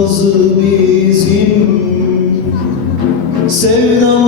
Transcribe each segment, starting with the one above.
kavgamızı bizim Sevdamıza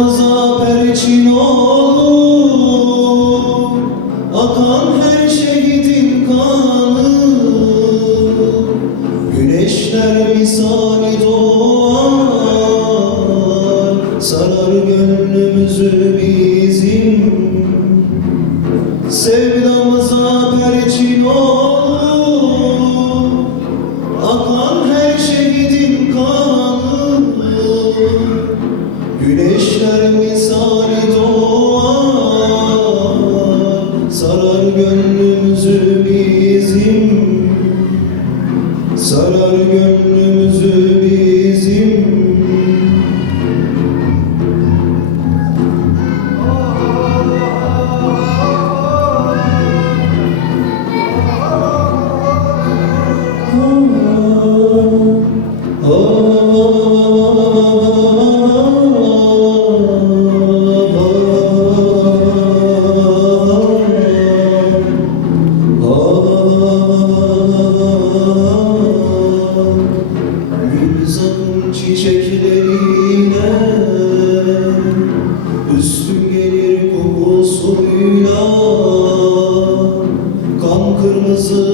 Üstün gelir kokusuyla Kan kırmızı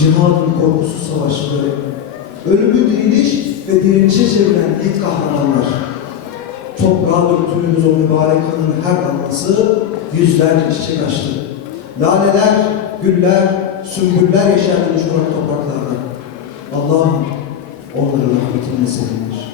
cihanın korkusuz savaşçıları, ölümü diriliş ve dirilişe çeviren ilk kahramanlar. Toprağa döktüğünüz o mübarek kanın her damlası yüzlerce çiçek açtı. Laleler, güller, sümbüller yeşerdi uçuran topraklarda. Allah'ım onların rahmetine sevindir.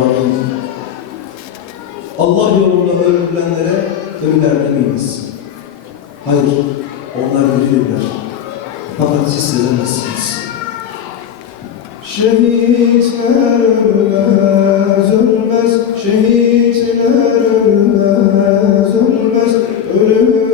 varlığımız. Allah yolunda öldürülenlere ölüler demeyiz. Hayır, onlar biliyorlar. Fakat siz sezemezsiniz. Şehitler ölmez, ölmez, şehitler ölmez, ölmez, ölmez.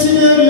esse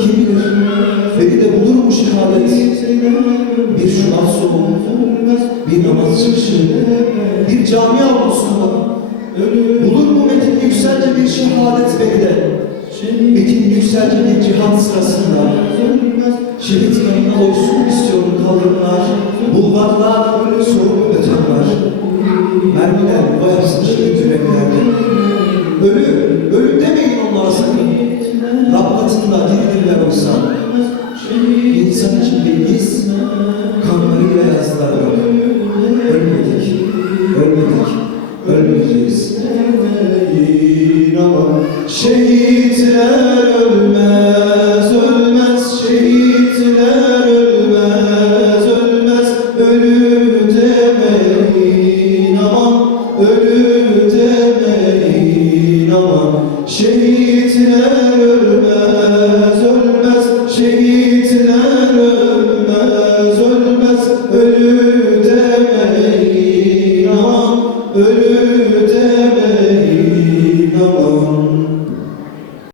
Kim? Beni de bulur mu şehadet? Bir şubat soğuğunda, bir namaz bir cami avlusunda. Bulur mu Metin Yükselce bir şehadet beni? Metin Yükselce bir cihat sırasında. Şehit yanına olsun istiyorum kaldırımlar, bulvarlar, sorumlu betonlar. Mermiler, bayasın.